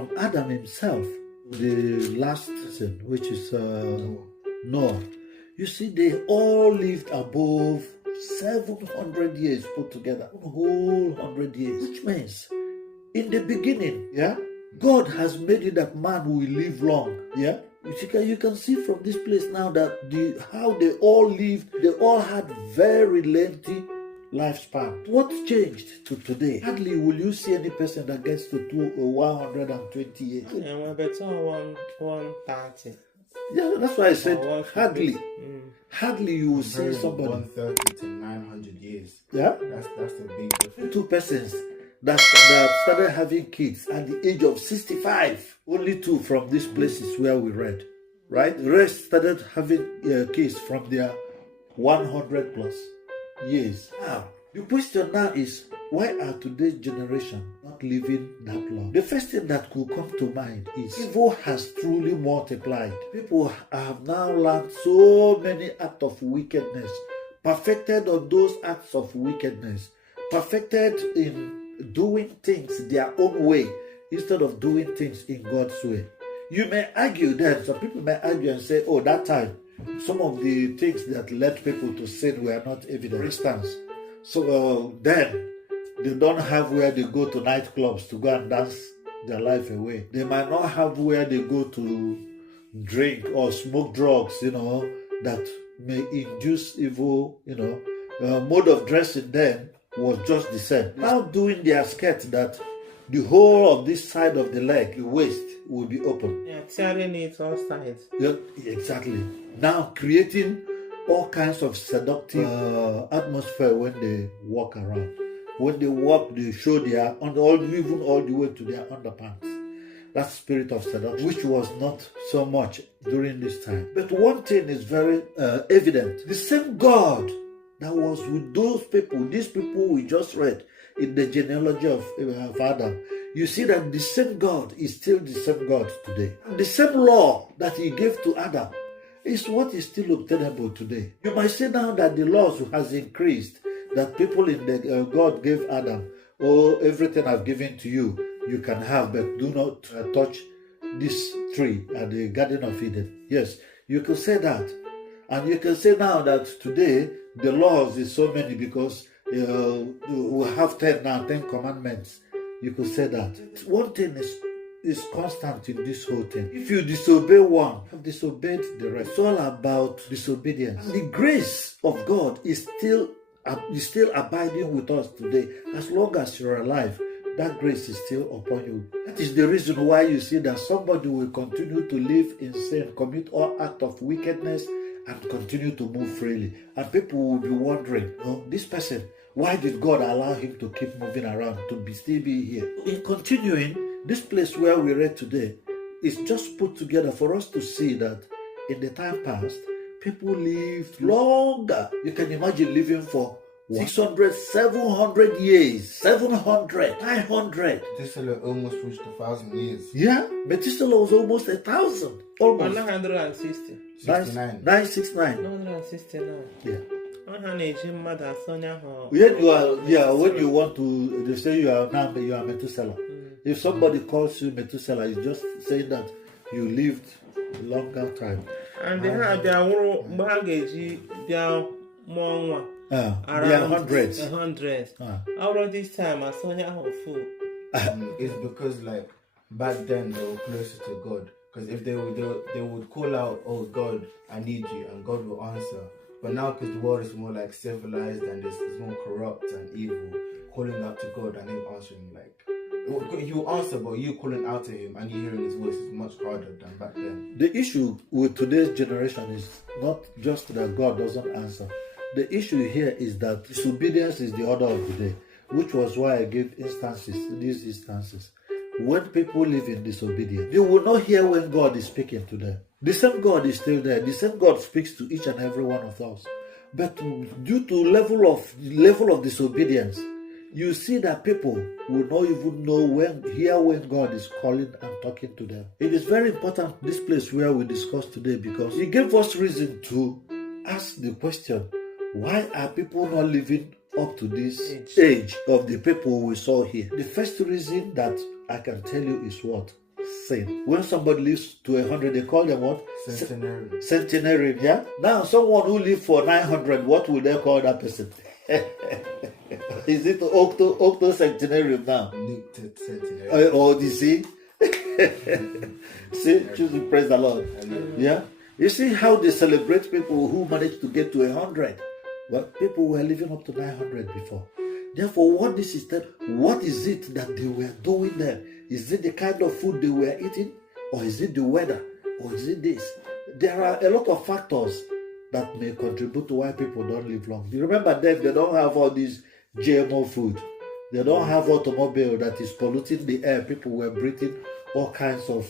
from Adam himself, the last person, which is Noah. You see, they all lived above 700 years put together, a whole 100 years, which means in the beginning, God has made it that man will live long, You can see from this place now that how they all lived, they all had very lengthy lifespan. What changed to today? Hardly will you see any person that gets to 120 years. Yeah, we're better 130. Yeah, that's why I said hardly. Hardly you will see somebody 130 to 900 years. Yeah, that's a big difference. Two persons that started having kids at the age of 65. Only two from these places where we read, right? The rest started having kids from their 100 plus years. Now, the question now is, why are today's generation not living that long? The first thing that could come to mind is evil has truly multiplied. People have now learned so many acts of wickedness, perfected on those acts of wickedness, perfected in doing things their own way instead of doing things in God's way. You may argue then, some people may argue and say, oh, that time, some of the things that led people to sin were not evident. For instance, so then they don't have where they go to nightclubs to go and dance their life away. They might not have where they go to drink or smoke drugs, that may induce evil, mode of dressing then was just the same. Now doing their skirt that the whole of this side of the leg, the waist, will be open. Yeah, tearing it all sides. Yeah, exactly. Now creating all kinds of seductive atmosphere when they walk around. When they walk, they show their even all the way to their underpants. That spirit of seduction, which was not so much during this time. But one thing is very evident. The same God that was with these people we just read in the genealogy of Adam, you see that the same God is still the same God today. And the same law that he gave to Adam is what is still obtainable today. You might say now that the laws has increased, that people in the God gave Adam, everything I've given to you, you can have, but do not touch this tree at the Garden of Eden. Yes, you can say that. And you can say now that today the laws is so many because we have 10 commandments. You could say that. One thing is constant in this whole thing. If you disobey one, you have disobeyed the rest. It's all about disobedience. And the grace of God is still abiding with us today. As long as you're alive, that grace is still upon you. That is the reason why you see that somebody will continue to live in sin, commit all acts of wickedness, and continue to move freely. And people will be wondering, this person, why did God allow him to keep moving around, to still be here? In continuing, this place where we read today is just put together for us to see that in the time past, people lived longer. You can imagine living for 600, 700 years, 700, 900. Methuselah almost reached 1,000 years. Yeah, Methuselah was almost 1,000. Almost. 160. 69. 969. 169. Yeah. When you want to, they say you are Methuselah. If somebody calls you Methuselah, it's just saying that you lived a longer time. And they have their own baggage, their more around hundreds. Around this time, I saw your food. It's because back then they were closer to God. Because if they would call out, oh God, I need you, and God will answer. But now, because the world is more civilized and it's more corrupt and evil, calling out to God and him answering he will answer, but you calling out to him and you hearing his voice is much harder than back then. The issue with today's generation is not just that God doesn't answer. The issue here is that disobedience is the order of the day, which was why I gave these instances. When people live in disobedience, they will not hear when God is speaking to them. The same God is still there. The same God speaks to each and every one of us. But due to level of disobedience, you see that people will not even know when God is calling and talking to them. It is very important, this place where we discuss today, because He gave us reason to ask the question, why are people not living up to this age of the people we saw here? The first reason that I can tell you is what? saying. When somebody lives to 100, they call them what? Centenarian. Centenarian, yeah? Now, someone who lives for 900, what will they call that person? Is it octocentenarian now? Nucted centenarian. Or you see? See, choose to praise the Lord. Yeah? You see how they celebrate people who managed to get to 100. Well, people were living up to 900 before. Therefore, what this is that? What is it that they were doing there? Is it the kind of food they were eating? Or is it the weather? Or is it this? There are a lot of factors that may contribute to why people don't live long. You remember that they don't have all these GMO food. They don't have automobile that is polluting the air. People were breathing all kinds of,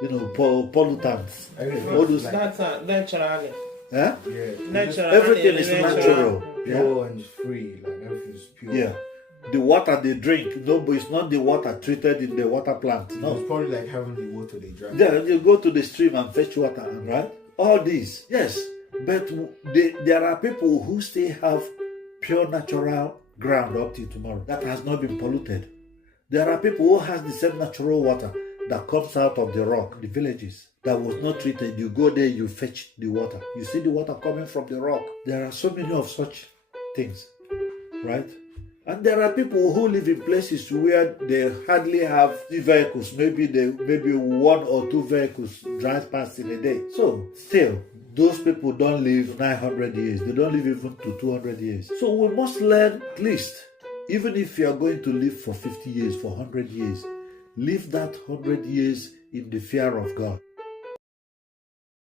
pollutants. All those, That's naturally. eh? Yeah. Natural. Everything is natural. Yeah. Pure and free. Like everything's pure. Yeah. The water they drink, no, but it's not the water treated in the water plant. No. It's probably like heavenly water they drank. Yeah, you go to the stream and fetch water, right? All these, yes. But there are people who still have pure natural ground up till tomorrow that has not been polluted. There are people who have the same natural water that comes out of the rock, the villages, that was not treated. You go there, you fetch the water. You see the water coming from the rock. There are so many of such things, right? And there are people who live in places where they hardly have vehicles. Maybe one or two vehicles drive past in a day. So still, those people don't live 900 years. They don't live even to 200 years. So we must learn at least, even if you are going to live for 50 years, for 100 years, live that 100 years in the fear of God.